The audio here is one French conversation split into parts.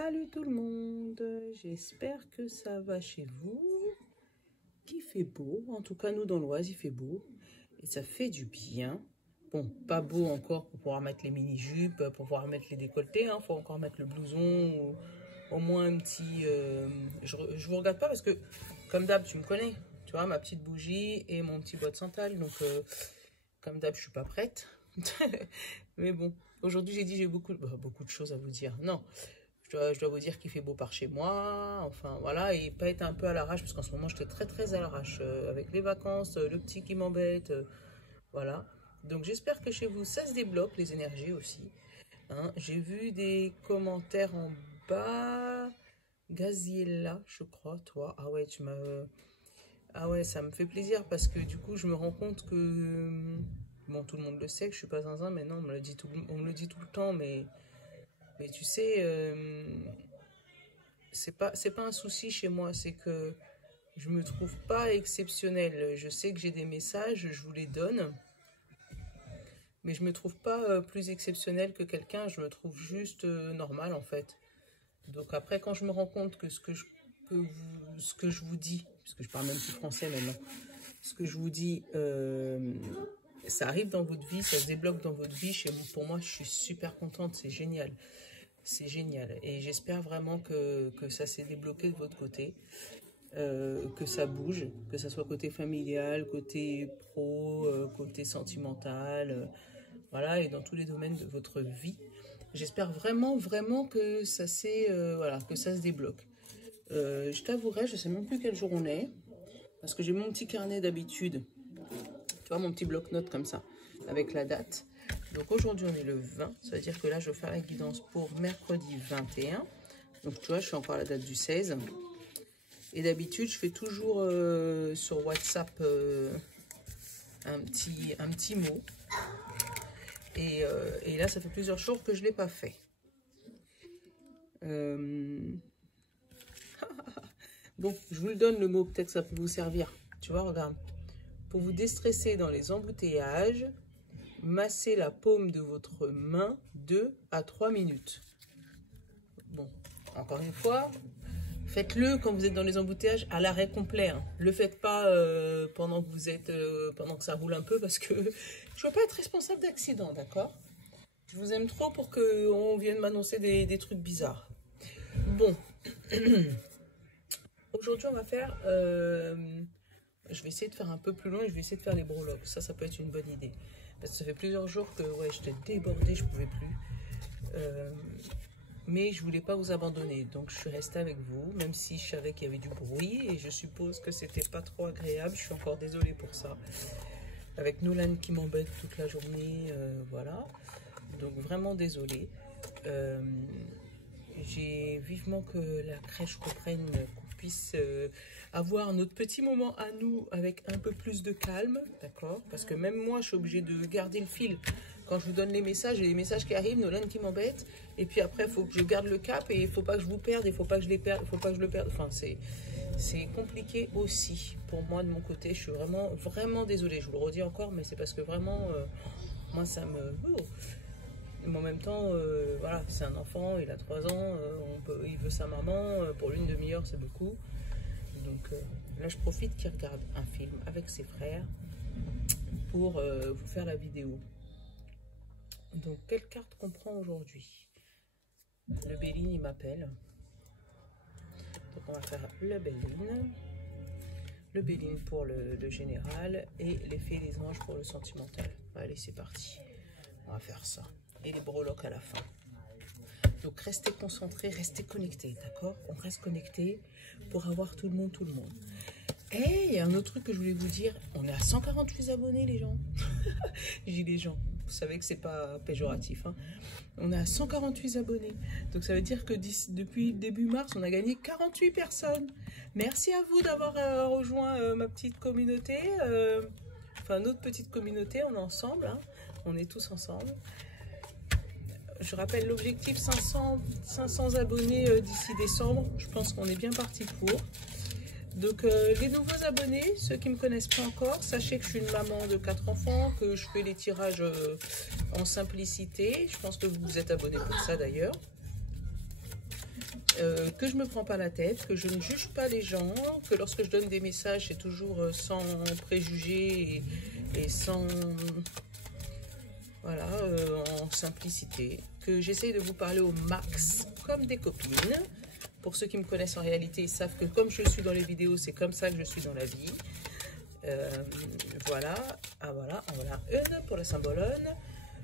Salut tout le monde, j'espère que ça va chez vous, qu'il fait beau. En tout cas, nous dans l'Oise, il fait beau et ça fait du bien. Bon, pas beau encore pour pouvoir mettre les mini-jupes, pour pouvoir mettre les décolletés, hein. Faut encore mettre le blouson, ou au moins un petit... je vous regarde pas parce que, comme d'hab, tu me connais, tu vois, ma petite bougie et mon petit bois de santal. Donc, comme d'hab, je suis pas prête. Mais bon, aujourd'hui, j'ai dit j'ai beaucoup de choses à vous dire. Non, je dois vous dire qu'il fait beau par chez moi. Enfin, voilà, et pas être un peu à l'arrache, parce qu'en ce moment, j'étais très à l'arrache avec les vacances, le petit qui m'embête. Voilà. Donc, j'espère que chez vous, ça se débloque, les énergies aussi. Hein. J'ai vu des commentaires en bas. Gaziella, je crois, toi. Ah ouais, tu m'as... Ah ouais, ça me fait plaisir parce que du coup, je me rends compte que... Bon, tout le monde le sait que je suis pas zinzin, mais non, on me le dit tout le temps, mais tu sais, c'est pas un souci chez moi, c'est que je me trouve pas exceptionnelle. Je sais que j'ai des messages, je vous les donne, mais je me trouve pas plus exceptionnelle que quelqu'un, je me trouve juste normale en fait. Donc après, quand je me rends compte que ce que je vous dis, parce que je parle même plus français maintenant, ce que je vous dis, ça arrive dans votre vie, ça se débloque dans votre vie. Pour moi, je suis super contente, c'est génial. C'est génial. Et j'espère vraiment que ça s'est débloqué de votre côté, que ça bouge, que ça soit côté familial, côté pro, côté sentimental, voilà, et dans tous les domaines de votre vie. J'espère vraiment que ça voilà, que ça se débloque. Je t'avouerai, je sais même plus quel jour on est, parce que j'ai mon petit carnet d'habitude, tu vois, mon petit bloc-notes comme ça, avec la date. Donc aujourd'hui on est le 20, ça veut dire que là je vais faire la guidance pour mercredi 21. Donc tu vois, je suis encore à la date du 16. Et d'habitude je fais toujours sur WhatsApp un petit mot. Et là ça fait plusieurs jours que je ne l'ai pas fait. Bon, je vous le donne le mot, peut-être que ça peut vous servir. Tu vois, regarde. Pour vous déstresser dans les embouteillages, massez la paume de votre main 2 à 3 minutes. Bon, encore une fois, faites-le quand vous êtes dans les embouteillages à l'arrêt complet. Hein. Le faites pas pendant que vous êtes, pendant que ça roule un peu, parce que je ne veux pas être responsable d'accident, d'accord? Je vous aime trop pour qu'on vienne m'annoncer des trucs bizarres. Bon, aujourd'hui on va faire... je vais essayer de faire un peu plus long et je vais essayer de faire les breloques. Ça peut être une bonne idée. Parce que ça fait plusieurs jours que ouais, j'étais débordée, je ne pouvais plus. Mais je ne voulais pas vous abandonner. Donc je suis restée avec vous, même si je savais qu'il y avait du bruit. Et je suppose que c'était pas trop agréable. Je suis encore désolée pour ça. Avec Nolan qui m'embête toute la journée. Voilà. Donc vraiment désolée. J'ai vivement que la crèche reprenne, qu'on puisse avoir notre petit moment à nous avec un peu plus de calme, d'accord? Parce que même moi, je suis obligée de garder le fil. Quand je vous donne les messages, il y a des messages qui arrivent, Nolan qui m'embête, et puis après, il faut que je garde le cap, et il ne faut pas que je vous perde, il ne faut pas que je les perde, il faut pas que je le perde. Enfin, c'est compliqué aussi pour moi de mon côté. Je suis vraiment désolée. Je vous le redis encore, mais c'est parce que vraiment, moi, ça me... Mais en même temps, voilà, c'est un enfant, il a 3 ans, il veut sa maman, pour l'une demi-heure c'est beaucoup. Donc là je profite qu'il regarde un film avec ses frères pour vous faire la vidéo. Donc quelle carte qu'on prend aujourd'hui? Le Béline il m'appelle. Donc on va faire le Béline. Le Béline pour le général et l'effet des anges pour le sentimental. Allez c'est parti, on va faire ça. Et les breloques à la fin. Donc restez concentrés, restez connectés, d'accord? On reste connectés pour avoir tout le monde. Et il y a un autre truc que je voulais vous dire, on est à 148 abonnés les gens. J'ai dit les gens, vous savez que c'est pas péjoratif, hein. On est à 148 abonnés. Donc ça veut dire que depuis début mars, on a gagné 48 personnes. Merci à vous d'avoir rejoint ma petite communauté. Enfin notre petite communauté, on est ensemble, hein. On est tous ensemble. Je rappelle l'objectif 500 abonnés d'ici décembre. Je pense qu'on est bien parti pour. Donc les nouveaux abonnés, ceux qui ne me connaissent pas encore, sachez que je suis une maman de 4 enfants, que je fais les tirages en simplicité. Je pense que vous vous êtes abonnés pour ça d'ailleurs. que je me prends pas la tête, que je ne juge pas les gens, que lorsque je donne des messages, c'est toujours sans préjugés et sans... Voilà, en simplicité. Que j'essaye de vous parler au max comme des copines. Pour ceux qui me connaissent en réalité, ils savent que comme je suis dans les vidéos, c'est comme ça que je suis dans la vie. Voilà, ah voilà, en voilà une pour la Saint-Bologna.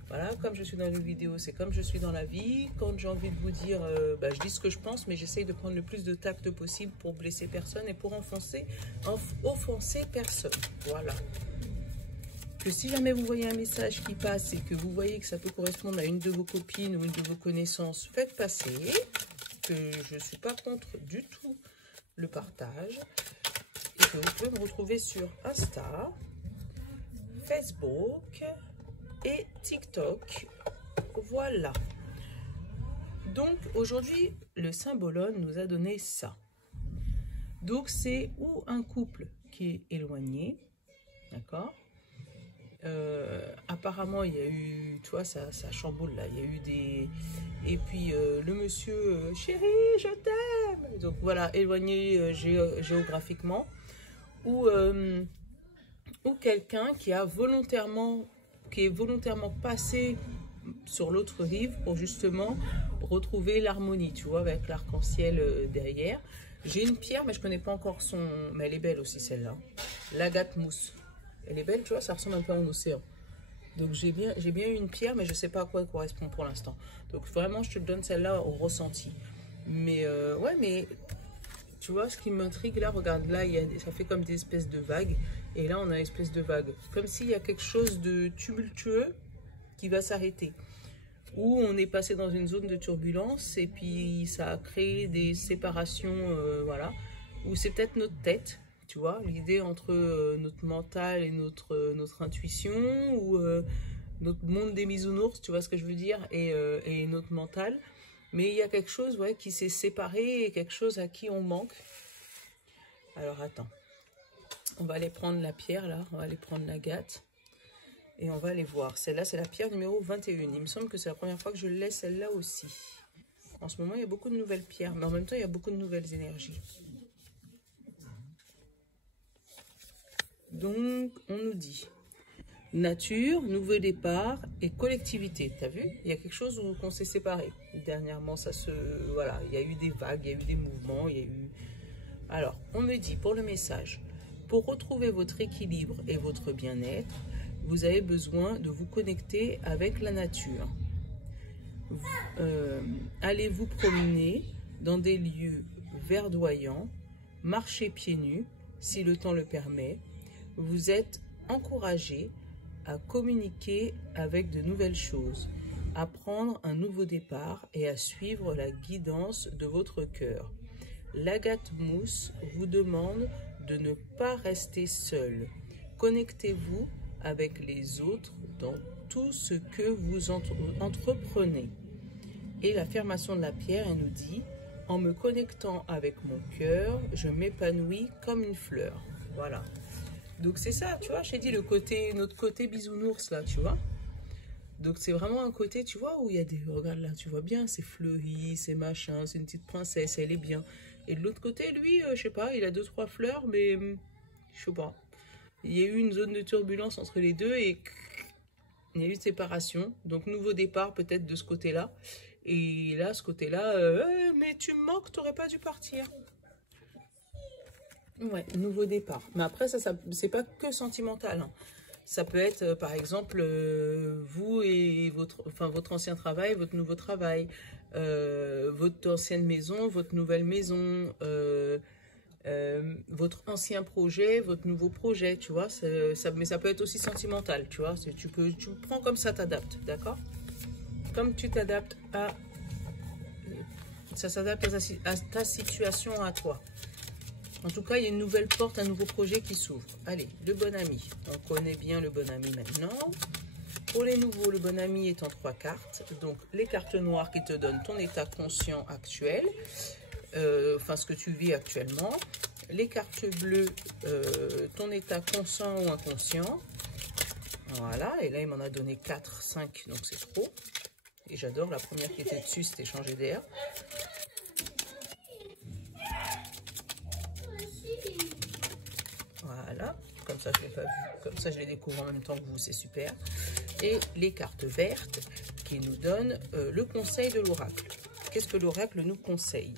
Voilà, comme je suis dans les vidéos, c'est comme je suis dans la vie. Quand j'ai envie de vous dire, je dis ce que je pense, mais j'essaye de prendre le plus de tact possible pour blesser personne et pour offenser personne. Voilà. Que si jamais vous voyez un message qui passe et que vous voyez que ça peut correspondre à une de vos copines ou une de vos connaissances, faites passer. Que je ne suis pas contre du tout le partage. Et que vous pouvez me retrouver sur Insta, Facebook et TikTok. Voilà. Donc aujourd'hui, le Saint-Bologna nous a donné ça. Donc c'est ou un couple qui est éloigné, d'accord. Apparemment il y a eu, tu vois, ça chamboule là, il y a eu des... Et puis le monsieur, chérie, je t'aime. Donc voilà, éloigné géographiquement. Ou quelqu'un qui est volontairement passé sur l'autre rive pour justement retrouver l'harmonie, tu vois, avec l'arc-en-ciel derrière. J'ai une pierre, mais je connais pas encore son... Mais elle est belle aussi celle-là. L'agate mousse. Elle est belle, tu vois, ça ressemble un peu à un océan. Donc j'ai bien eu une pierre, mais je ne sais pas à quoi elle correspond pour l'instant. Donc vraiment, je te donne celle-là au ressenti. Mais ouais, mais tu vois, ce qui m'intrigue là, regarde, là, ça fait comme des espèces de vagues. Et là, on a une espèce de vague. Comme s'il y a quelque chose de tumultueux qui va s'arrêter. Ou on est passé dans une zone de turbulence et puis ça a créé des séparations, voilà. Ou c'est peut-être notre tête. Tu vois, l'idée entre notre mental et notre intuition, ou notre monde des bisounours, tu vois ce que je veux dire, et notre mental. Mais il y a quelque chose, ouais, qui s'est séparé et quelque chose à qui on manque. Alors attends, on va aller prendre la pierre là, on va aller prendre l'agate et on va aller voir. Celle-là, c'est la pierre numéro 21. Il me semble que c'est la première fois que je l'ai, celle-là aussi. En ce moment, il y a beaucoup de nouvelles pierres, mais en même temps, il y a beaucoup de nouvelles énergies. Donc, on nous dit nature, nouveau départ et collectivité. T'as vu? Il y a quelque chose où on s'est séparés. Dernièrement, voilà, il y a eu des vagues, il y a eu des mouvements, il y a eu... Alors, on me dit pour le message, pour retrouver votre équilibre et votre bien-être, vous avez besoin de vous connecter avec la nature. Allez vous promener dans des lieux verdoyants, marchez pieds nus, si le temps le permet. Vous êtes encouragé à communiquer avec de nouvelles choses, à prendre un nouveau départ et à suivre la guidance de votre cœur. L'agate mousse vous demande de ne pas rester seul. Connectez-vous avec les autres dans tout ce que vous entreprenez. Et l'affirmation de la pierre, elle nous dit « En me connectant avec mon cœur, je m'épanouis comme une fleur. » Voilà. Donc c'est ça, tu vois, je t'ai dit notre côté bisounours là, tu vois. Donc c'est vraiment un côté, tu vois, où il y a des... Regarde là, tu vois bien, c'est fleuri, c'est machin, c'est une petite princesse, elle est bien. Et de l'autre côté, lui, je sais pas, il a 2-3 fleurs, mais je sais pas. Il y a eu une zone de turbulence entre les deux et il y a eu une séparation. Donc nouveau départ peut-être de ce côté-là. Et là, ce côté-là, mais tu me manques, t'aurais pas dû partir. Ouais, nouveau départ. Mais après, ça c'est pas que sentimental. Hein. Ça peut être, par exemple, vous et votre ancien travail, votre nouveau travail, votre ancienne maison, votre nouvelle maison, votre ancien projet, votre nouveau projet, tu vois. Mais ça peut être aussi sentimental, tu vois. Tu prends comme ça, t'adaptes, d'accord? Comme tu t'adaptes à... Ça s'adapte à ta situation, à toi. En tout cas, il y a une nouvelle porte, un nouveau projet qui s'ouvre. Allez, le bon ami. On connaît bien le bon ami maintenant. Pour les nouveaux, le bon ami est en 3 cartes. Donc, les cartes noires qui te donnent ton état conscient actuel. Enfin, ce que tu vis actuellement. Les cartes bleues, ton état conscient ou inconscient. Voilà. Et là, il m'en a donné 4, 5. Donc, c'est trop. Et j'adore. La première qui était dessus, c'était changer d'air. Voilà, comme ça je l'ai pas vu, comme ça je les découvre en même temps que vous, c'est super. Et les cartes vertes qui nous donnent le conseil de l'oracle. Qu'est-ce que l'oracle nous conseille?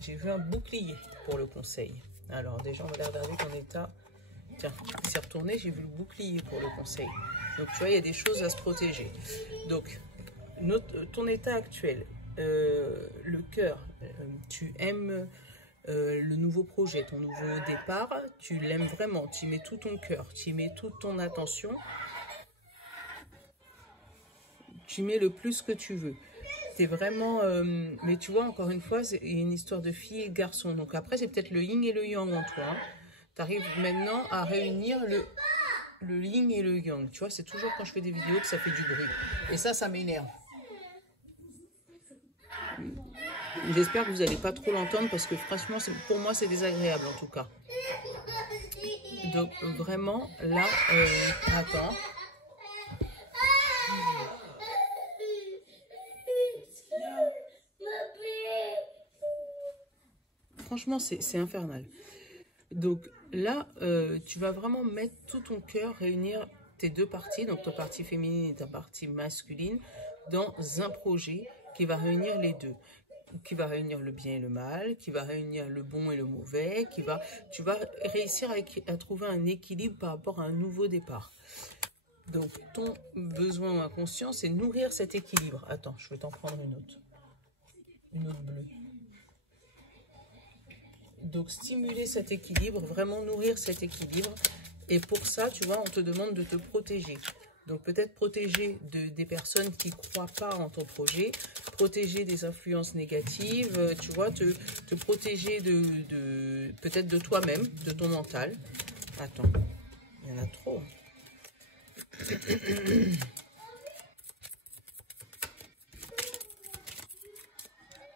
J'ai vu un bouclier pour le conseil. Alors déjà, on va regarder ton état. Tiens, il s'est retourné, j'ai vu le bouclier pour le conseil. Donc tu vois, il y a des choses à se protéger. Donc, ton état actuel, le cœur, tu aimes le nouveau projet, ton nouveau départ, tu l'aimes vraiment, tu y mets tout ton cœur, tu y mets toute ton attention, tu y mets le plus que tu veux. C'est vraiment, mais tu vois, encore une fois, c'est une histoire de fille et de garçon. Donc après, c'est peut-être le yin et le yang en toi. Hein. Tu arrives maintenant à réunir le yin et le yang. Tu vois, c'est toujours quand je fais des vidéos que ça fait du bruit. Et ça m'énerve. J'espère que vous n'allez pas trop l'entendre parce que franchement, pour moi, c'est désagréable en tout cas. Donc vraiment, là, attends. Franchement, c'est infernal. Donc là, tu vas vraiment mettre tout ton cœur, réunir tes deux parties, donc ta partie féminine et ta partie masculine, dans un projet qui va réunir les deux. Qui va réunir le bien et le mal, qui va réunir le bon et le mauvais, tu vas réussir à trouver un équilibre par rapport à un nouveau départ. Donc, ton besoin inconscient, c'est nourrir cet équilibre. Attends, je vais t'en prendre une autre bleue. Donc, stimuler cet équilibre, vraiment nourrir cet équilibre. Et pour ça, tu vois, on te demande de te protéger. Donc, peut-être protéger des personnes qui ne croient pas en ton projet, protéger des influences négatives, tu vois, te protéger peut-être de toi-même, de ton mental. Attends, il y en a trop.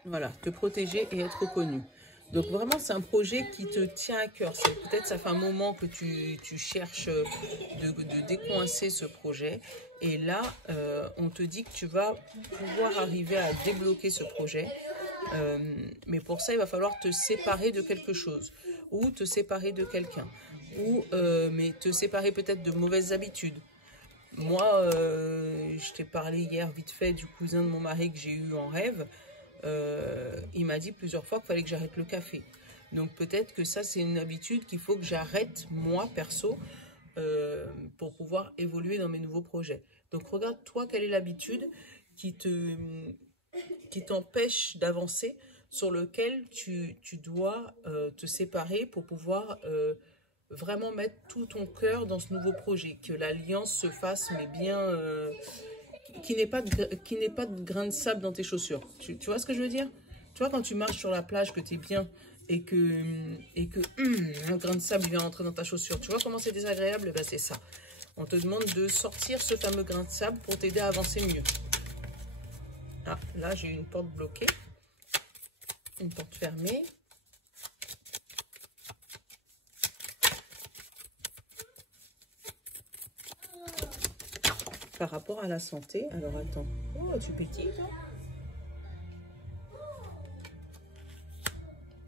Voilà, te protéger et être reconnu. Donc vraiment, c'est un projet qui te tient à cœur. Peut-être ça fait un moment que tu cherches de décoincer ce projet. Et là, on te dit que tu vas pouvoir arriver à débloquer ce projet. Mais pour ça, il va falloir te séparer de quelque chose. Ou te séparer de quelqu'un. Mais te séparer peut-être de mauvaises habitudes. Moi, je t'ai parlé hier vite fait du cousin de mon mari que j'ai eu en rêve. Il m'a dit plusieurs fois qu'il fallait que j'arrête le café. Donc peut-être que ça, c'est une habitude qu'il faut que j'arrête, moi, perso, pour pouvoir évoluer dans mes nouveaux projets. Donc regarde, toi, quelle est l'habitude qui t'empêche d'avancer, sur lequel tu dois te séparer pour pouvoir vraiment mettre tout ton cœur dans ce nouveau projet. Que l'alliance se fasse, mais bien... qui n'ait pas de grain de sable dans tes chaussures. Tu vois ce que je veux dire? Tu vois, quand tu marches sur la plage, que tu es bien et que un grain de sable vient entrer dans ta chaussure, tu vois comment c'est désagréable? Ben, c'est ça. On te demande de sortir ce fameux grain de sable pour t'aider à avancer mieux. Ah, là, j'ai une porte bloquée. Une porte fermée. Par rapport à la santé, alors attends. Oh, tu pétilles, toi?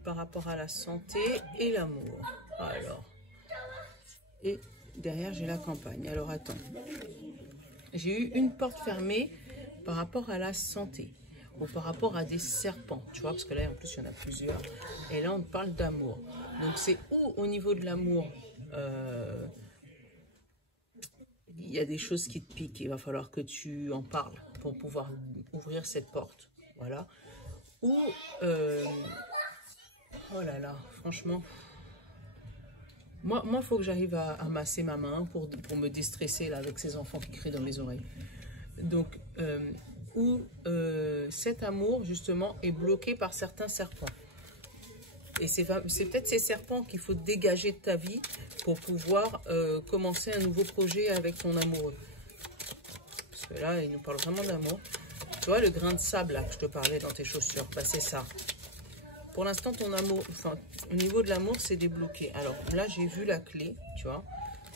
Par rapport à la santé et l'amour. Alors. Et derrière, j'ai la campagne. Alors, attends. J'ai eu une porte fermée par rapport à la santé. Ou par rapport à des serpents. Tu vois, parce que là, en plus, il y en a plusieurs. Et là, on parle d'amour. Donc, c'est où, au niveau de l'amour, il y a des choses qui te piquent, il va falloir que tu en parles pour pouvoir ouvrir cette porte, voilà. Ou, oh là là, franchement, moi, il faut que j'arrive à masser ma main pour me déstresser là, avec ces enfants qui crient dans mes oreilles. Donc, cet amour, justement, est bloqué par certains serpents. Et c'est peut-être ces serpents qu'il faut dégager de ta vie pour pouvoir commencer un nouveau projet avec ton amoureux. Parce que là, il nous parle vraiment d'amour. Tu vois, le grain de sable là, que je te parlais dans tes chaussures, bah, c'est ça. Pour l'instant, ton amour, enfin, au niveau de l'amour, c'est débloqué. Alors là, j'ai vu la clé, tu vois.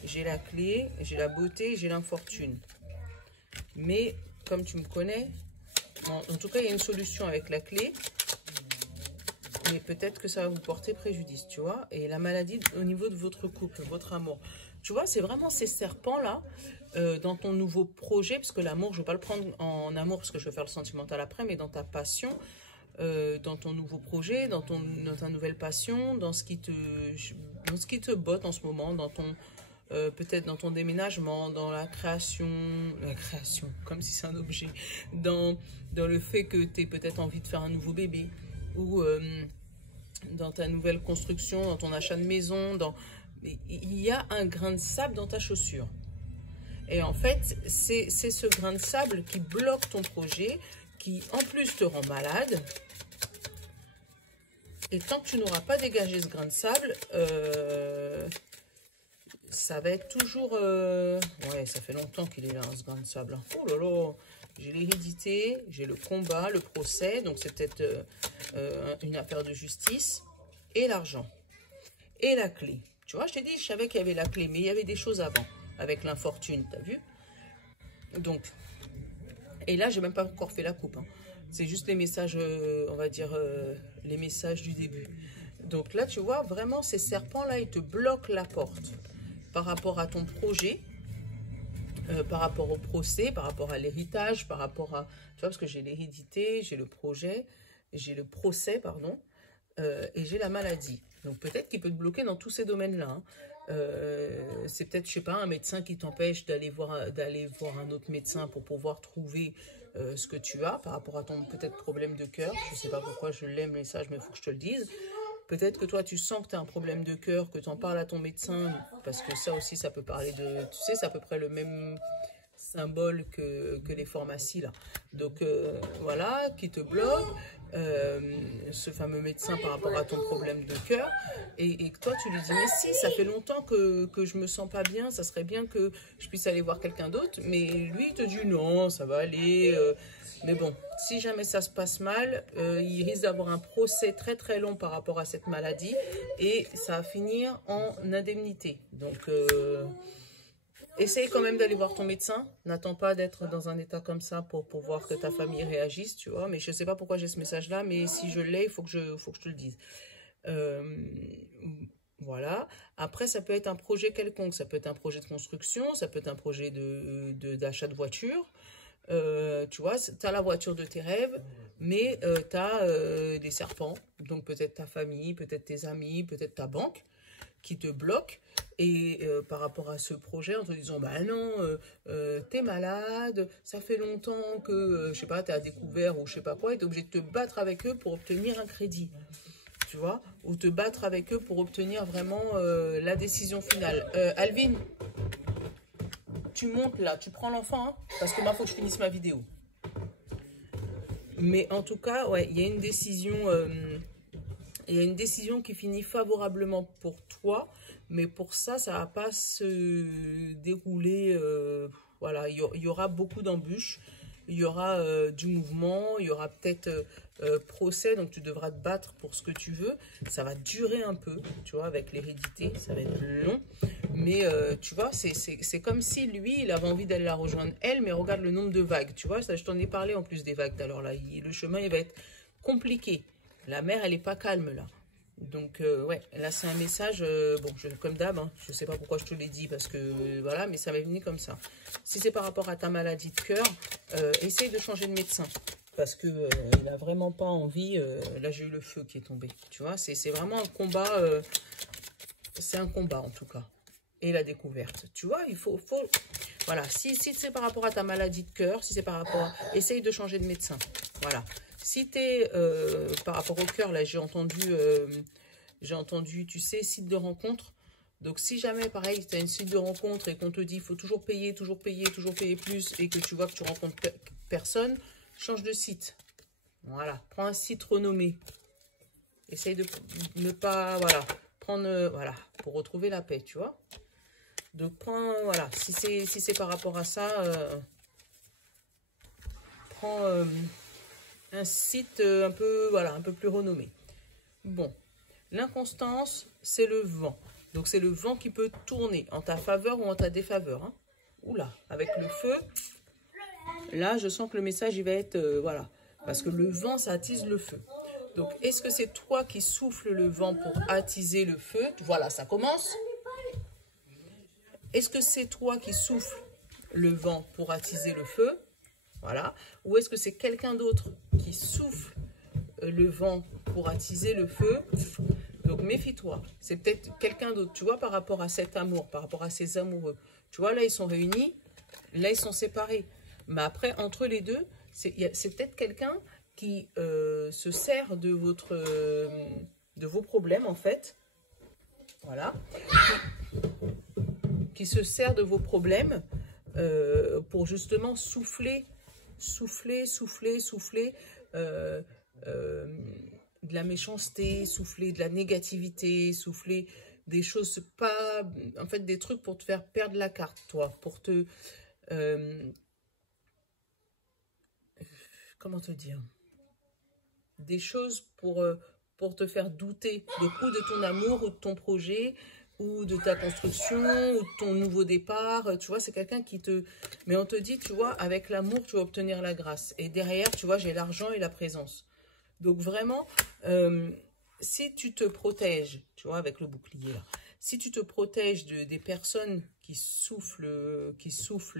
J'ai la clé, j'ai la beauté, j'ai l'infortune. Mais, comme tu me connais, en tout cas, il y a une solution avec la clé. mais peut-être que ça va vous porter préjudice, tu vois. Et la maladie au niveau de votre couple, votre amour. Tu vois, c'est vraiment ces serpents-là dans ton nouveau projet, parce que l'amour, je ne vais pas le prendre en amour, parce que je vais faire le sentimental après, mais dans ta passion, dans ton nouveau projet, dans ta nouvelle passion, dans ce qui te botte en ce moment, dans ton... peut-être dans ton déménagement, dans la création, comme si c'est un objet, dans le fait que tu aies peut-être envie de faire un nouveau bébé, ou dans ta nouvelle construction, dans ton achat de maison, il y a un grain de sable dans ta chaussure. Et en fait, c'est ce grain de sable qui bloque ton projet, qui en plus te rend malade. Et tant que tu n'auras pas dégagé ce grain de sable, ça va être toujours... Ouais, ça fait longtemps qu'il est là, ce grain de sable. Oh là là, j'ai l'hérédité, j'ai le combat, le procès, donc c'est peut-être une affaire de justice, et l'argent, et la clé. Tu vois, je t'ai dit, je savais qu'il y avait la clé, mais il y avait des choses avant, avec l'infortune, t'as vu? Donc, et là, j'ai même pas encore fait la coupe, hein. C'est juste les messages, on va dire, les messages du début. Donc là, tu vois, vraiment, ces serpents-là, ils te bloquent la porte par rapport à ton projet, par rapport au procès, par rapport à l'héritage, par rapport à... Tu vois, parce que j'ai l'hérédité, j'ai le projet, j'ai le procès, pardon, et j'ai la maladie. Donc peut-être qu'il peut te bloquer dans tous ces domaines-là, hein. C'est peut-être, je sais pas, un médecin qui t'empêche d'aller voir un autre médecin pour pouvoir trouver ce que tu as par rapport à ton peut-être problème de cœur. Je sais pas pourquoi je l'aime le message, mais il faut que je te le dise. Peut-être que toi, tu sens que tu as un problème de cœur, que tu en parles à ton médecin, parce que ça aussi, ça peut parler de... Tu sais, c'est à peu près le même symbole que les pharmacies, là. Donc, voilà, qui te bloque, ce fameux médecin par rapport à ton problème de cœur, et que toi, tu lui dis, mais si, ça fait longtemps que je me sens pas bien, ça serait bien que je puisse aller voir quelqu'un d'autre, mais lui, il te dit, non, ça va aller... Mais bon, si jamais ça se passe mal, il risque d'avoir un procès très très long par rapport à cette maladie et ça va finir en indemnité. Donc, essaye quand même d'aller voir ton médecin. N'attends pas d'être dans un état comme ça pour voir que ta famille réagisse, tu vois. Mais je ne sais pas pourquoi j'ai ce message-là, mais si je l'ai, il faut que je te le dise. Voilà. Après, ça peut être un projet quelconque. Ça peut être un projet de construction, ça peut être un projet d'achat de voiture. Tu vois, tu as la voiture de tes rêves, mais tu as des serpents, donc peut-être ta famille, peut-être tes amis, peut-être ta banque qui te bloquent, et par rapport à ce projet, en te disant, bah non, t'es malade, ça fait longtemps que, je sais pas, t'as découvert ou je sais pas quoi, et t'es obligé de te battre avec eux pour obtenir un crédit, tu vois, ou te battre avec eux pour obtenir vraiment la décision finale. Alvin, tu montes là, tu prends l'enfant, hein, parce que moi, il faut que je finisse ma vidéo. Mais en tout cas, ouais, il y a une décision, qui finit favorablement pour toi, mais pour ça, ça va pas se dérouler. Voilà, il y aura beaucoup d'embûches, il y aura du mouvement, il y aura peut-être procès, donc tu devras te battre pour ce que tu veux. Ça va durer un peu, tu vois, avec l'hérédité, ça va être long. Mais tu vois, c'est comme si lui, il avait envie d'aller la rejoindre, elle, mais regarde le nombre de vagues, tu vois, ça, je t'en ai parlé en plus des vagues tout à l'heure, là. Le chemin, il va être compliqué. La mer, elle n'est pas calme, là. Donc, ouais, là, c'est un message, bon, comme d'hab, hein, je ne sais pas pourquoi je te l'ai dit, parce que, voilà, mais ça va venir comme ça. Si c'est par rapport à ta maladie de cœur, essaye de changer de médecin, parce que il n'a vraiment pas envie, là, j'ai eu le feu qui est tombé, tu vois, c'est vraiment un combat, c'est un combat, en tout cas, et la découverte, tu vois, il faut voilà, si c'est par rapport à ta maladie de cœur, si c'est par rapport, essaye de changer de médecin, voilà. Si tu es, par rapport au cœur, là, j'ai entendu, tu sais, site de rencontre. Donc, si jamais, pareil, tu as une site de rencontre et qu'on te dit, il faut toujours payer plus, et que tu vois que tu rencontres personne, change de site. Voilà, prends un site renommé. Essaye de ne pas, voilà, prendre, voilà, pour retrouver la paix, tu vois. Donc, prends, voilà, si c'est par rapport à ça, prends... un site un peu, voilà, un peu plus renommé. Bon, l'inconstance, c'est le vent. Donc, c'est le vent qui peut tourner en ta faveur ou en ta défaveur. Hein. Oula, avec le feu, là, je sens que le message, il va être, voilà. Parce que le vent, ça attise le feu. Donc, est-ce que c'est toi qui souffles le vent pour attiser le feu? Voilà, ça commence. Est-ce que c'est toi qui souffles le vent pour attiser le feu? Voilà. Ou est-ce que c'est quelqu'un d'autre qui souffle le vent pour attiser le feu? Donc, méfie-toi. C'est peut-être quelqu'un d'autre, tu vois, par rapport à cet amour, par rapport à ces amoureux. Tu vois, là, ils sont réunis, là, ils sont séparés. Mais après, entre les deux, c'est peut-être quelqu'un qui se sert de vos problèmes, en fait. Voilà. Qui se sert de vos problèmes pour justement souffler de la méchanceté, souffler de la négativité, souffler des choses pas... En fait, des trucs pour te faire perdre la carte, toi. Pour te... comment te dire? Des choses pour te faire douter de ton amour ou de ton projet ou de ta construction ou de ton nouveau départ. Tu vois, c'est quelqu'un qui te... Mais on te dit, tu vois, avec l'amour, tu vas obtenir la grâce. Et derrière, tu vois, j'ai l'argent et la présence. Donc vraiment, si tu te protèges, tu vois, avec le bouclier là, si tu te protèges des personnes qui soufflent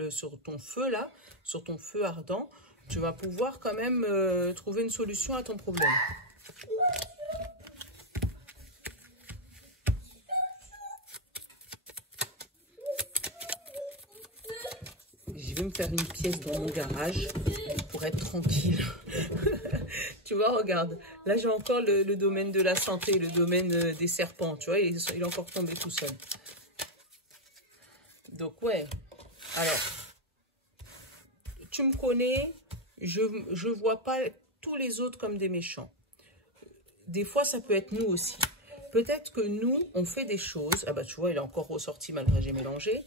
sur ton feu là, sur ton feu ardent, tu vas pouvoir quand même trouver une solution à ton problème. Je vais me faire une pièce dans mon garage pour être tranquille. Tu vois, regarde. Là, j'ai encore le domaine de la santé, le domaine des serpents. Tu vois, il est encore tombé tout seul. Donc, ouais. Alors, tu me connais. Je vois pas tous les autres comme des méchants. Des fois, ça peut être nous aussi. Peut-être que nous, on fait des choses. Ah bah, tu vois, il est encore ressorti malgré que j'ai mélangé.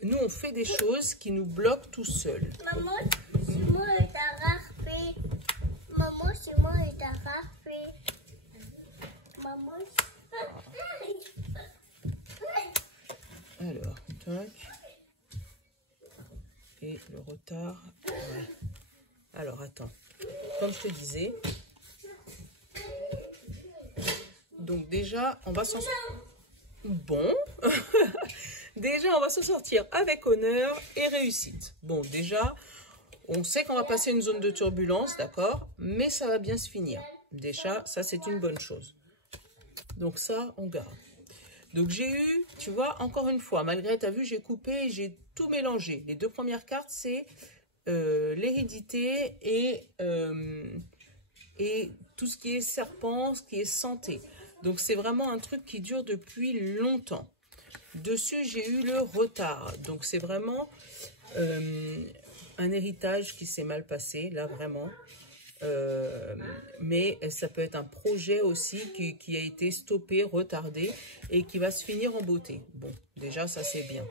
Nous, on fait des choses qui nous bloquent tout seuls. Maman, c'est moi et ta rafé. Maman, c'est moi et ta rafé. Maman, alors, tac. Et le retard. Ouais. Alors, attends. Comme je te disais. Donc, déjà, on va s'en... Bon. Déjà, on va se sortir avec honneur et réussite. Bon, déjà, on sait qu'on va passer une zone de turbulence, d'accord? Mais ça va bien se finir. Déjà, ça, c'est une bonne chose. Donc ça, on garde. Donc j'ai eu, tu vois, encore une fois, malgré, tu as vu, j'ai coupé, j'ai tout mélangé. Les deux premières cartes, c'est l'hérédité et tout ce qui est serpent, ce qui est santé. Donc c'est vraiment un truc qui dure depuis longtemps. Dessus, j'ai eu le retard. Donc, c'est vraiment un héritage qui s'est mal passé, là, vraiment. Mais ça peut être un projet aussi qui a été stoppé, retardé, et qui va se finir en beauté. Bon, déjà, ça, c'est bien.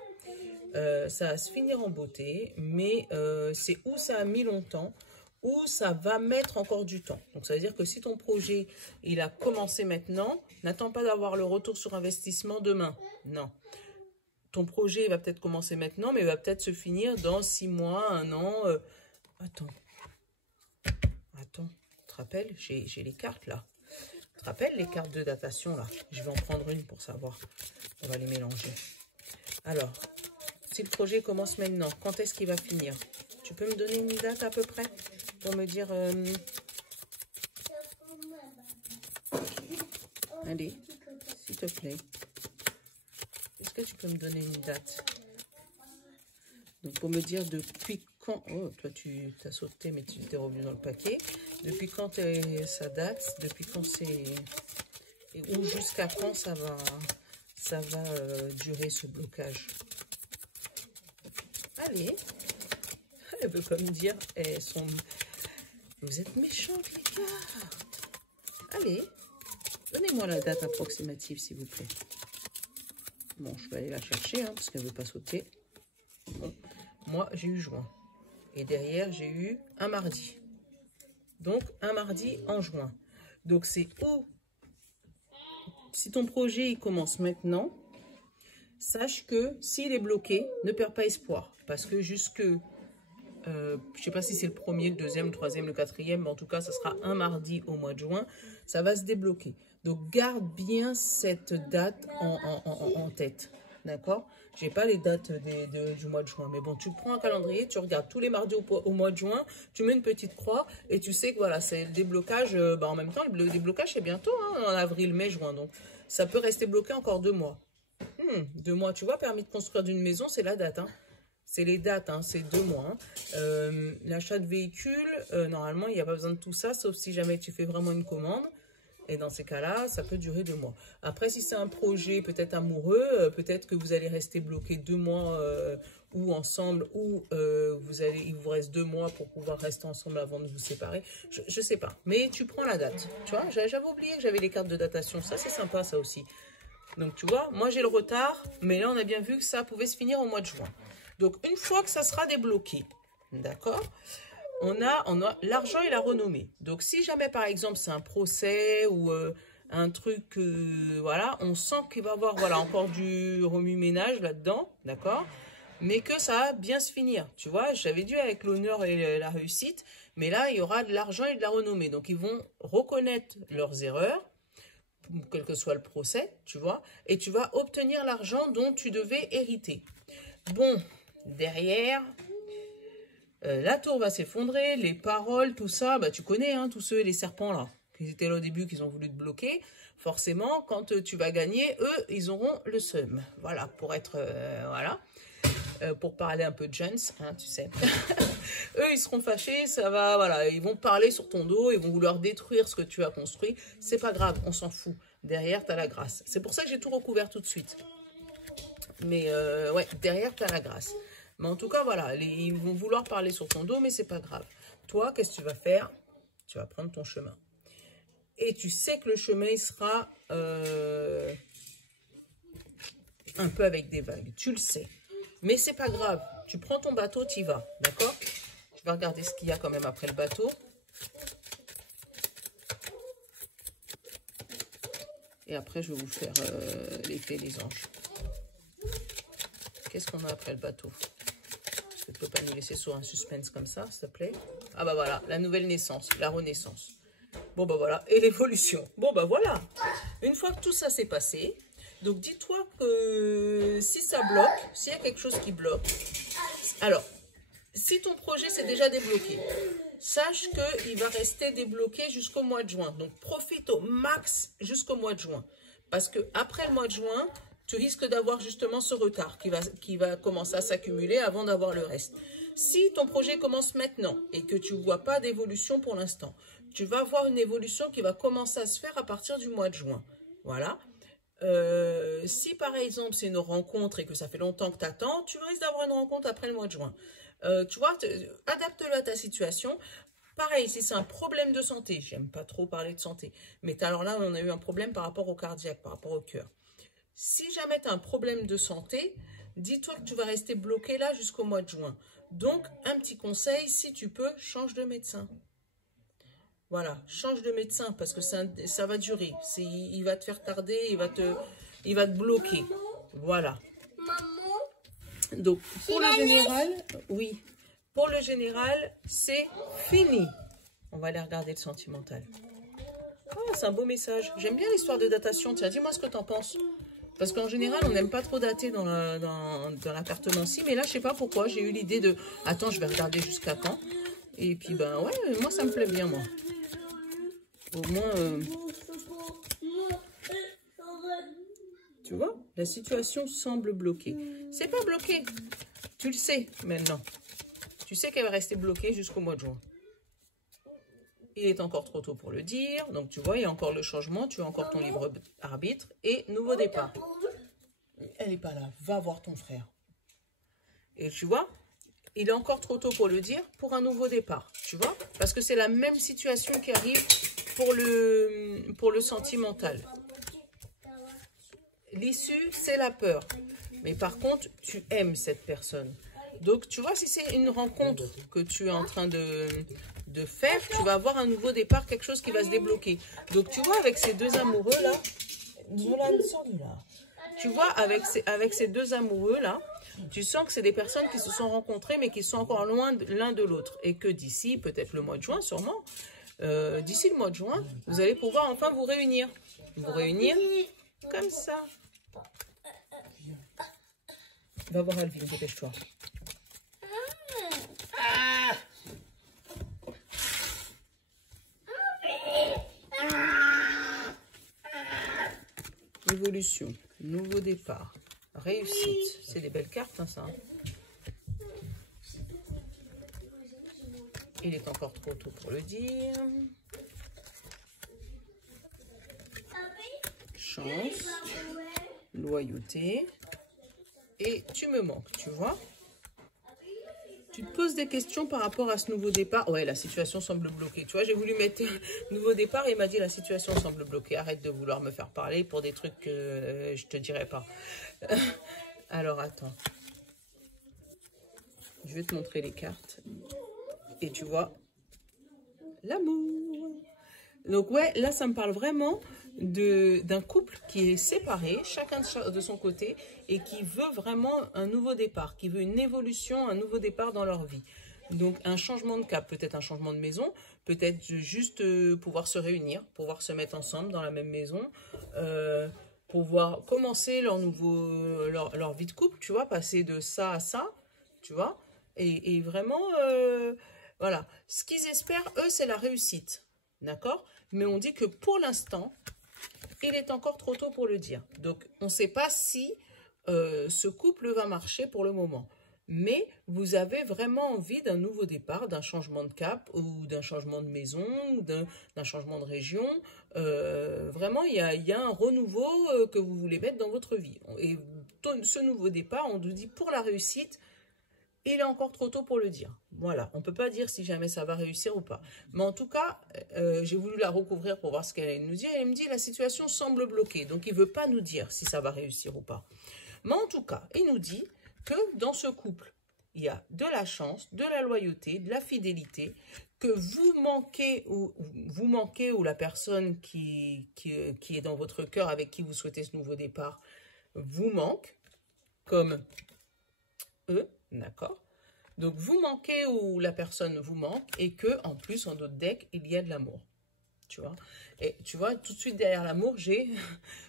Ça va se finir en beauté, mais c'est où ça a mis longtemps, où ça va mettre encore du temps. Donc, ça veut dire que si ton projet, il a commencé maintenant, n'attends pas d'avoir le retour sur investissement demain. Non. Ton projet va peut-être commencer maintenant, mais il va peut-être se finir dans 6 mois, 1 an. Attends. Tu te rappelles? J'ai les cartes, là. Tu te rappelles les cartes de datation, là? Je vais en prendre une pour savoir. On va les mélanger. Alors, si le projet commence maintenant, quand est-ce qu'il va finir? Tu peux me donner une date à peu près? Pour me dire... Allez, s'il te plaît. Est-ce que tu peux me donner une date? Donc, pour me dire depuis quand... Oh, toi, tu t'as sauté, mais tu t'es revenu dans le paquet. Depuis quand ça date? Depuis quand c'est... Ou jusqu'à quand ça va durer, ce blocage? Allez. Elle veut pas me dire... Elles sont... Vous êtes méchantes, les cartes. Allez. Donnez-moi la date approximative, s'il vous plaît. Bon, je vais aller la chercher, hein, parce qu'elle ne veut pas sauter. Bon. Moi, j'ai eu juin. Et derrière, j'ai eu un mardi. Donc, un mardi en juin. Donc, c'est où? Si ton projet il commence maintenant, sache que s'il est bloqué, ne perds pas espoir. Parce que jusque Je sais pas si c'est le premier, le deuxième, le troisième, le quatrième, mais en tout cas, ça sera un mardi au mois de juin. Ça va se débloquer. Donc, garde bien cette date en tête. D'accord? J'ai pas les dates du mois de juin. Mais bon, tu prends un calendrier, tu regardes tous les mardis au mois de juin, tu mets une petite croix et tu sais que voilà, c'est le déblocage. En même temps, le déblocage, c'est bientôt, hein, en avril, mai, juin. Donc, ça peut rester bloqué encore 2 mois. 2 mois, tu vois, permis de construire d'une maison, c'est la date. Hein. C'est les dates, hein, c'est 2 mois. Hein. L'achat de véhicules, normalement, il n'y a pas besoin de tout ça, sauf si jamais tu fais vraiment une commande. Et dans ces cas-là, ça peut durer 2 mois. Après, si c'est un projet peut-être amoureux, peut-être que vous allez rester bloqué 2 mois ou ensemble, ou il vous reste 2 mois pour pouvoir rester ensemble avant de vous séparer. Je ne sais pas. Mais tu prends la date. Tu vois, j'avais oublié que j'avais les cartes de datation. Ça, c'est sympa, ça aussi. Donc, tu vois, moi, j'ai le retard. Mais là, on a bien vu que ça pouvait se finir au mois de juin. Donc, une fois que ça sera débloqué, d'accord ? On a l'argent et la renommée. Donc, si jamais, par exemple, c'est un procès ou un truc, voilà, on sent qu'il va y avoir, voilà, encore du remue-ménage là-dedans, d'accord? Mais que ça va bien se finir, tu vois? J'avais dit avec l'honneur et la réussite, mais là, il y aura de l'argent et de la renommée. Donc, ils vont reconnaître leurs erreurs, quel que soit le procès, tu vois? Et tu vas obtenir l'argent dont tu devais hériter. Bon, derrière... la tour va s'effondrer, les paroles, tout ça, bah, tu connais, hein, tous ceux, les serpents là, qui étaient là au début, qu'ils ont voulu te bloquer. Forcément, quand tu vas gagner, eux, ils auront le seum. Voilà, pour être, voilà, pour parler un peu de Jones, hein, tu sais. Eux, ils seront fâchés, ça va, voilà, ils vont parler sur ton dos, ils vont vouloir détruire ce que tu as construit. C'est pas grave, on s'en fout. Derrière, tu as la grâce. C'est pour ça que j'ai tout recouvert tout de suite. Mais, ouais, derrière, tu as la grâce. Mais en tout cas, voilà, ils vont vouloir parler sur ton dos, mais c'est pas grave. Toi, qu'est-ce que tu vas faire? Tu vas prendre ton chemin. Et tu sais que le chemin, il sera un peu avec des vagues. Tu le sais. Mais c'est pas grave. Tu prends ton bateau, tu y vas. D'accord? Je vais regarder ce qu'il y a quand même après le bateau. Et après, je vais vous faire l'effet des anges. Qu'est-ce qu'on a après le bateau? Tu ne peux pas nous laisser sur un suspense comme ça, s'il te plaît. Ah bah voilà, la nouvelle naissance, la renaissance. Bon bah voilà, et l'évolution. Bon bah voilà. Une fois que tout ça s'est passé, donc dis-toi que si ça bloque, s'il y a quelque chose qui bloque, alors, si ton projet s'est déjà débloqué, sache qu'il va rester débloqué jusqu'au mois de juin. Donc profite au max jusqu'au mois de juin. Parce que après le mois de juin, tu risques d'avoir justement ce retard qui va commencer à s'accumuler avant d'avoir le reste. Si ton projet commence maintenant et que tu ne vois pas d'évolution pour l'instant, tu vas avoir une évolution qui va commencer à se faire à partir du mois de juin. Voilà. Si par exemple c'est une rencontre et que ça fait longtemps que tu attends, tu risques d'avoir une rencontre après le mois de juin. Tu vois, adapte-le à ta situation. Pareil, si c'est un problème de santé, j'aime pas trop parler de santé, mais alors là, on a eu un problème par rapport au cardiaque, par rapport au cœur. Si jamais tu as un problème de santé, dis-toi que tu vas rester bloqué là jusqu'au mois de juin. Donc, un petit conseil, si tu peux, change de médecin. Voilà, change de médecin parce que ça va durer. Il va te faire tarder, il va te bloquer. Voilà. Maman. Donc, pour le général, oui. Pour le général, c'est fini. On va aller regarder le sentimental. Ah, c'est un beau message. J'aime bien l'histoire de datation. Tiens, dis-moi ce que tu en penses. Parce qu'en général, on n'aime pas trop dater dans l'appartement-ci. Mais là, je sais pas pourquoi. J'ai eu l'idée de... Attends, je vais regarder jusqu'à quand. Et puis, ben ouais, moi, ça me plaît bien, moi. Au moins... Tu vois, la situation semble bloquée. C'est pas bloqué. Tu le sais maintenant. Tu sais qu'elle va rester bloquée jusqu'au mois de juin. Il est encore trop tôt pour le dire. Donc, tu vois, il y a encore le changement. Tu as encore ton libre arbitre. Et nouveau départ. Elle n'est pas là. Va voir ton frère. Et tu vois, il est encore trop tôt pour le dire pour un nouveau départ. Tu vois, parce que c'est la même situation qui arrive pour le sentimental. L'issue, c'est la peur. Mais par contre, tu aimes cette personne. Donc, tu vois, si c'est une rencontre que tu es en train de faire, tu vas avoir un nouveau départ, quelque chose qui va se débloquer. Donc, tu vois, avec ces deux amoureux-là, tu vois, avec ces deux amoureux-là, Tu sens que c'est des personnes qui se sont rencontrées, mais qui sont encore loin l'un de l'autre. Et que d'ici, peut-être le mois de juin, sûrement, d'ici le mois de juin, vous allez pouvoir enfin vous réunir. Vous réunir comme ça. Va voir Alvin, dépêche-toi. Évolution, nouveau départ, réussite. C'est des belles cartes, hein, ça. Il est encore trop tôt pour le dire. Chance, loyauté. Et tu me manques, tu vois. Tu te poses des questions par rapport à ce nouveau départ. Ouais, la situation semble bloquée. Tu vois, j'ai voulu mettre nouveau départ et il m'a dit la situation semble bloquée. Arrête de vouloir me faire parler pour des trucs que je te dirai pas. Alors, attends. Je vais te montrer les cartes. Et tu vois, l'amour. Donc, ouais, là, ça me parle vraiment d'un couple qui est séparé, chacun de son côté, et qui veut vraiment un nouveau départ, qui veut une évolution, un nouveau départ dans leur vie. Donc, un changement de cap, peut-être un changement de maison, peut-être juste pouvoir se réunir, pouvoir se mettre ensemble dans la même maison, pouvoir commencer leur vie de couple, tu vois, passer de ça à ça, tu vois, et vraiment, voilà. Ce qu'ils espèrent, eux, c'est la réussite, d'accord? Mais on dit que pour l'instant, il est encore trop tôt pour le dire. Donc, on ne sait pas si ce couple va marcher pour le moment. Mais vous avez vraiment envie d'un nouveau départ, d'un changement de cap ou d'un changement de maison ou d'un changement de région. Vraiment, il y a un renouveau que vous voulez mettre dans votre vie. Et ce nouveau départ, on nous dit pour la réussite, il est encore trop tôt pour le dire. Voilà, on ne peut pas dire si jamais ça va réussir ou pas. Mais en tout cas, j'ai voulu la recouvrir pour voir ce qu'elle nous dit. Elle me dit la situation semble bloquée. Donc, il ne veut pas nous dire si ça va réussir ou pas. Mais en tout cas, il nous dit que dans ce couple, il y a de la chance, de la loyauté, de la fidélité, que vous manquez ou la personne qui est dans votre cœur avec qui vous souhaitez ce nouveau départ vous manque, comme eux, d'accord? Donc, vous manquez ou la personne vous manque et que en plus, en d'autres decks, il y a de l'amour. Tu vois? Et tu vois, tout de suite derrière l'amour,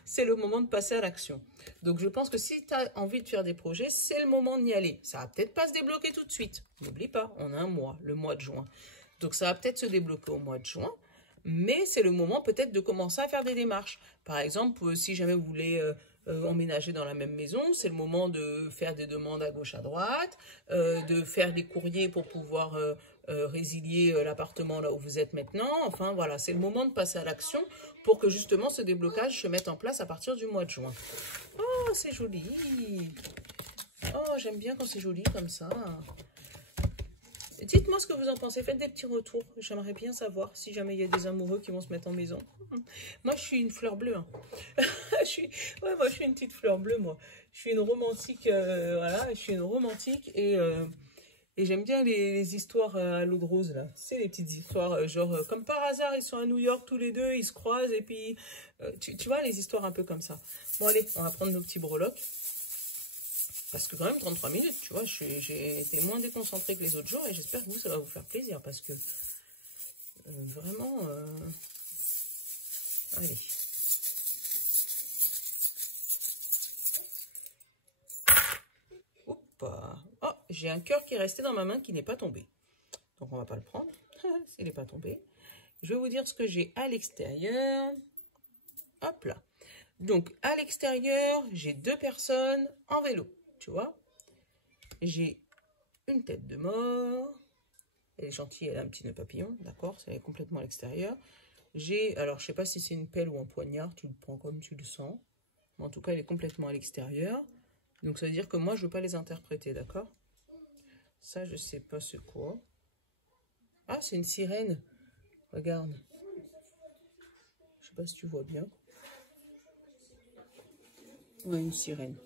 c'est le moment de passer à l'action. Donc, je pense que si tu as envie de faire des projets, c'est le moment d'y aller. Ça va peut-être pas se débloquer tout de suite. N'oublie pas, on a un mois, le mois de juin. Donc, ça va peut-être se débloquer au mois de juin. Mais c'est le moment peut-être de commencer à faire des démarches. Par exemple, si jamais vous voulez emménager dans la même maison, c'est le moment de faire des demandes à gauche, à droite, de faire des courriers pour pouvoir résilier l'appartement là où vous êtes maintenant. Enfin, voilà, c'est le moment de passer à l'action pour que justement ce déblocage se mette en place à partir du mois de juin. Oh, c'est joli! Oh, j'aime bien quand c'est joli comme ça. Dites-moi ce que vous en pensez, faites des petits retours. J'aimerais bien savoir si jamais il y a des amoureux qui vont se mettre en maison. Moi, je suis une fleur bleue. Hein. Moi, je suis une petite fleur bleue, moi. Je suis une romantique, voilà, je suis une romantique et j'aime bien les histoires à l'eau de rose, là. C'est les petites histoires, genre, comme par hasard, ils sont à New York tous les deux, ils se croisent et puis, tu vois, les histoires un peu comme ça. Bon, allez, on va prendre nos petits breloques. Parce que quand même, 33 minutes, tu vois, j'ai été moins déconcentrée que les autres jours et j'espère que vous, ça va vous faire plaisir parce que vraiment, allez. Oups. Oh, j'ai un cœur qui est resté dans ma main qui n'est pas tombé. Donc, on va pas le prendre. S'il n'est pas tombé. Je vais vous dire ce que j'ai à l'extérieur. Hop là. Donc, à l'extérieur, j'ai 2 personnes en vélo. Tu vois, j'ai une tête de mort. Elle est gentille, elle a un petit nœud papillon, d'accord, c'est complètement à l'extérieur. J'ai, alors je sais pas si c'est une pelle ou un poignard, tu le prends comme tu le sens. Mais en tout cas, elle est complètement à l'extérieur. Donc ça veut dire que moi, je veux pas les interpréter, d'accord? Ça, je sais pas c'est quoi. Ah, c'est une sirène. Regarde. Je sais pas si tu vois bien. Ouais, une sirène.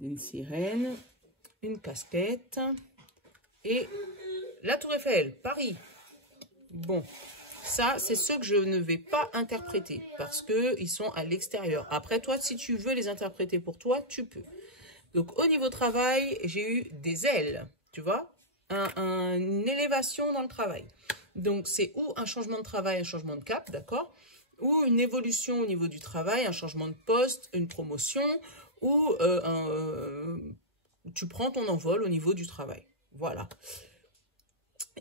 Une sirène, une casquette et la Tour Eiffel, Paris. Bon, ça, c'est ceux que je ne vais pas interpréter parce qu'ils sont à l'extérieur. Après, toi, si tu veux les interpréter pour toi, tu peux. Donc, au niveau travail, j'ai eu des ailes, tu vois, une élévation dans le travail. Donc, c'est ou un changement de travail, un changement de cap, d'accord? Ou une évolution au niveau du travail, un changement de poste, une promotion, ou tu prends ton envol au niveau du travail. Voilà.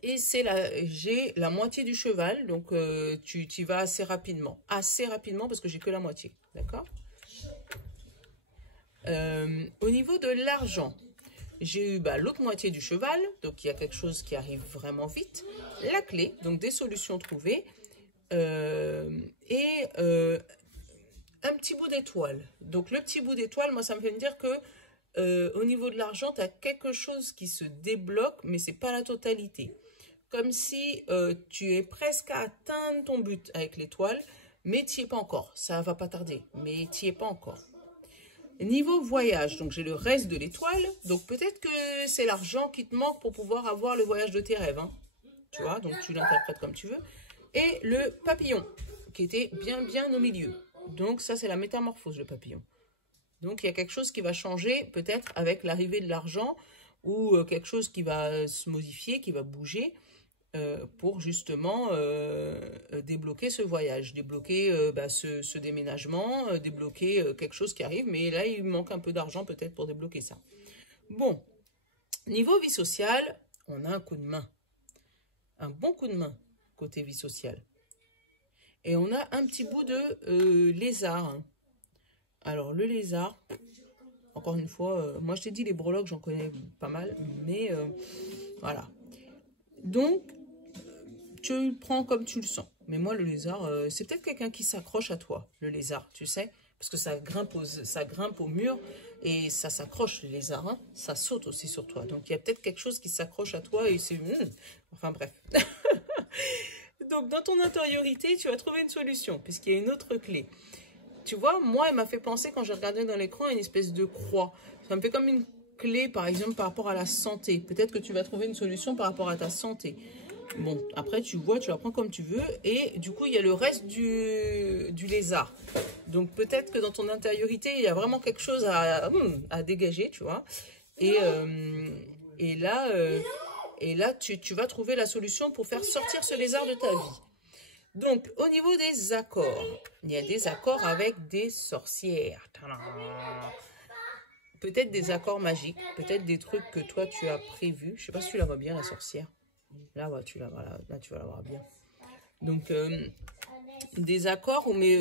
Et j'ai la moitié du cheval, donc tu y vas assez rapidement. Assez rapidement parce que j'ai que la moitié, d'accord? Au niveau de l'argent, j'ai eu l'autre moitié du cheval, donc il y a quelque chose qui arrive vraiment vite. La clé, donc des solutions trouvées. Et un petit bout d'étoile. Donc le petit bout d'étoile, moi ça me fait me dire que au niveau de l'argent, tu as quelque chose qui se débloque, mais c'est pas la totalité. Comme si tu es presque à atteindre ton but avec l'étoile, mais tu n'y es pas encore. Ça va pas tarder, mais tu n'y es pas encore. Niveau voyage, donc j'ai le reste de l'étoile. Donc peut-être que c'est l'argent qui te manque pour pouvoir avoir le voyage de tes rêves. Hein. Tu vois, donc tu l'interprètes comme tu veux. Et le papillon, qui était bien au milieu. Donc ça, c'est la métamorphose, le papillon. Donc il y a quelque chose qui va changer, peut-être avec l'arrivée de l'argent, ou quelque chose qui va se modifier, qui va bouger, pour justement débloquer ce voyage, débloquer ce déménagement, débloquer quelque chose qui arrive. Mais là, il manque un peu d'argent peut-être pour débloquer ça. Bon, niveau vie sociale, on a un coup de main. Un bon coup de main côté vie sociale. Et on a un petit bout de lézard. Hein. Alors, le lézard, encore une fois, moi je t'ai dit les breloques, j'en connais pas mal, mais voilà. Donc, tu le prends comme tu le sens. Mais moi, le lézard, c'est peut-être quelqu'un qui s'accroche à toi, le lézard, tu sais, parce que ça grimpe au mur et ça s'accroche, le lézard, hein, ça saute aussi sur toi. Donc, il y a peut-être quelque chose qui s'accroche à toi et c'est... Enfin, bref. Donc, dans ton intériorité, tu vas trouver une solution, puisqu'il y a une autre clé. Tu vois, moi, elle m'a fait penser, quand j'ai regardé dans l'écran, à une espèce de croix. Ça me fait comme une clé, par exemple, par rapport à la santé. Peut-être que tu vas trouver une solution par rapport à ta santé. Bon, après, tu vois, tu la prends comme tu veux. Et du coup, il y a le reste du lézard. Donc, peut-être que dans ton intériorité, il y a vraiment quelque chose à dégager, tu vois. Et là, tu vas trouver la solution pour faire sortir ce lézard de ta vie. Donc, au niveau des accords, il y a des accords avec des sorcières. Peut-être des accords magiques, peut-être des trucs que toi, tu as prévus. Je ne sais pas si tu la vois bien, la sorcière. Là, tu vas la voir bien. Donc, des accords, mais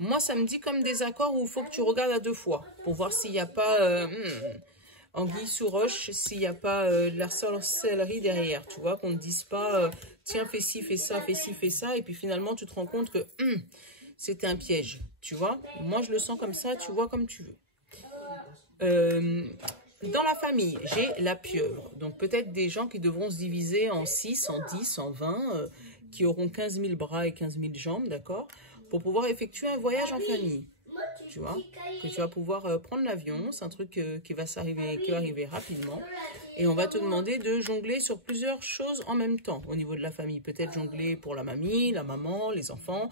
moi, ça me dit comme des accords où il faut que tu regardes à deux fois pour voir s'il n'y a pas... anguille sous roche, s'il n'y a pas de la sorcellerie derrière, tu vois, qu'on ne dise pas, tiens, fais ci, fais ça, fais ci, fais ça, et puis finalement, tu te rends compte que c'était un piège, tu vois. Moi, je le sens comme ça, tu vois comme tu veux. Dans la famille, j'ai la pieuvre, donc peut-être des gens qui devront se diviser en 6, en 10, en 20, qui auront 15 000 bras et 15 000 jambes, d'accord, pour pouvoir effectuer un voyage en famille. Tu vois, que tu vas pouvoir prendre l'avion, c'est un truc qui va arriver rapidement. Et on va te demander de jongler sur plusieurs choses en même temps au niveau de la famille. Peut-être jongler pour la mamie, la maman, les enfants.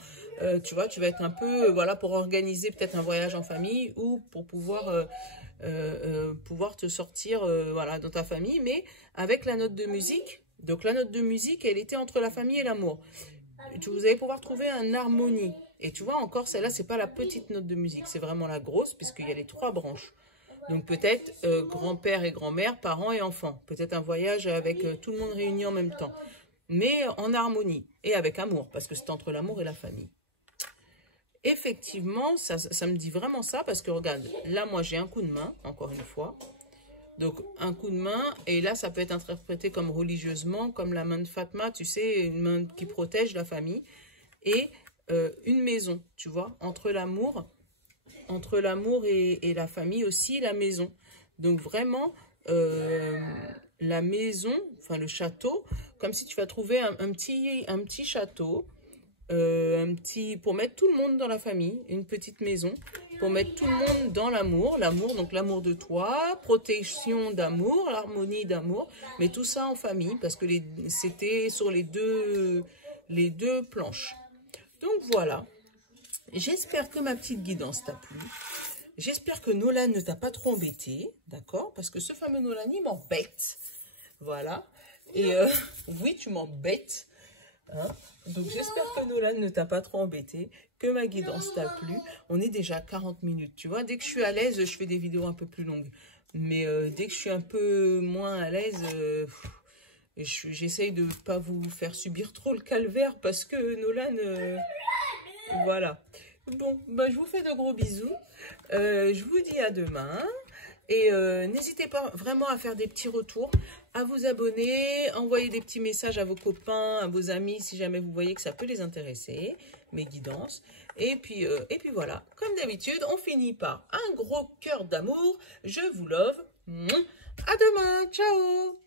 Tu vois, tu vas être un peu, voilà, pour organiser peut-être un voyage en famille ou pour pouvoir te sortir, voilà, dans ta famille, mais avec la note de musique. Donc la note de musique, elle était entre la famille et l'amour. Vous allez pouvoir trouver une harmonie. Et tu vois, encore, celle-là, c'est pas la petite note de musique, c'est vraiment la grosse, puisqu'il y a les 3 branches. Donc peut-être grand-père et grand-mère, parents et enfants. Peut-être un voyage avec tout le monde réuni en même temps. Mais en harmonie et avec amour, parce que c'est entre l'amour et la famille. Effectivement, ça me dit vraiment ça, parce que regarde, là, moi, j'ai un coup de main, encore une fois. Donc, un coup de main, et là, ça peut être interprété comme religieusement, comme la main de Fatma, tu sais, une main qui protège la famille. Et une maison, tu vois, entre l'amour et la famille aussi, la maison. Donc, vraiment, la maison, enfin, le château, comme si tu vas trouver un petit château, pour mettre tout le monde dans la famille, une petite maison, pour mettre tout le monde dans l'amour, donc l'amour de toi, protection d'amour, l'harmonie d'amour, mais tout ça en famille, parce que c'était sur les deux planches. Donc voilà, j'espère que ma petite guidance t'a plu. J'espère que Nolan ne t'a pas trop embêté, d'accord? Parce que ce fameux Nolan, il m'embête. Voilà. Et oui, tu m'embêtes. Hein? Donc j'espère que Nolan ne t'a pas trop embêté, que ma guidance t'a plu. On est déjà à 40 minutes, tu vois. Dès que je suis à l'aise, je fais des vidéos un peu plus longues. Mais dès que je suis un peu moins à l'aise, j'essaye de ne pas vous faire subir trop le calvaire parce que Nolan, voilà. Bon, bah, je vous fais de gros bisous. Je vous dis à demain. Et n'hésitez pas vraiment à faire des petits retours, à vous abonner, envoyer des petits messages à vos copains, à vos amis, si jamais vous voyez que ça peut les intéresser, mes guidances. Et puis voilà, comme d'habitude, on finit par un gros cœur d'amour. Je vous love. À demain, ciao!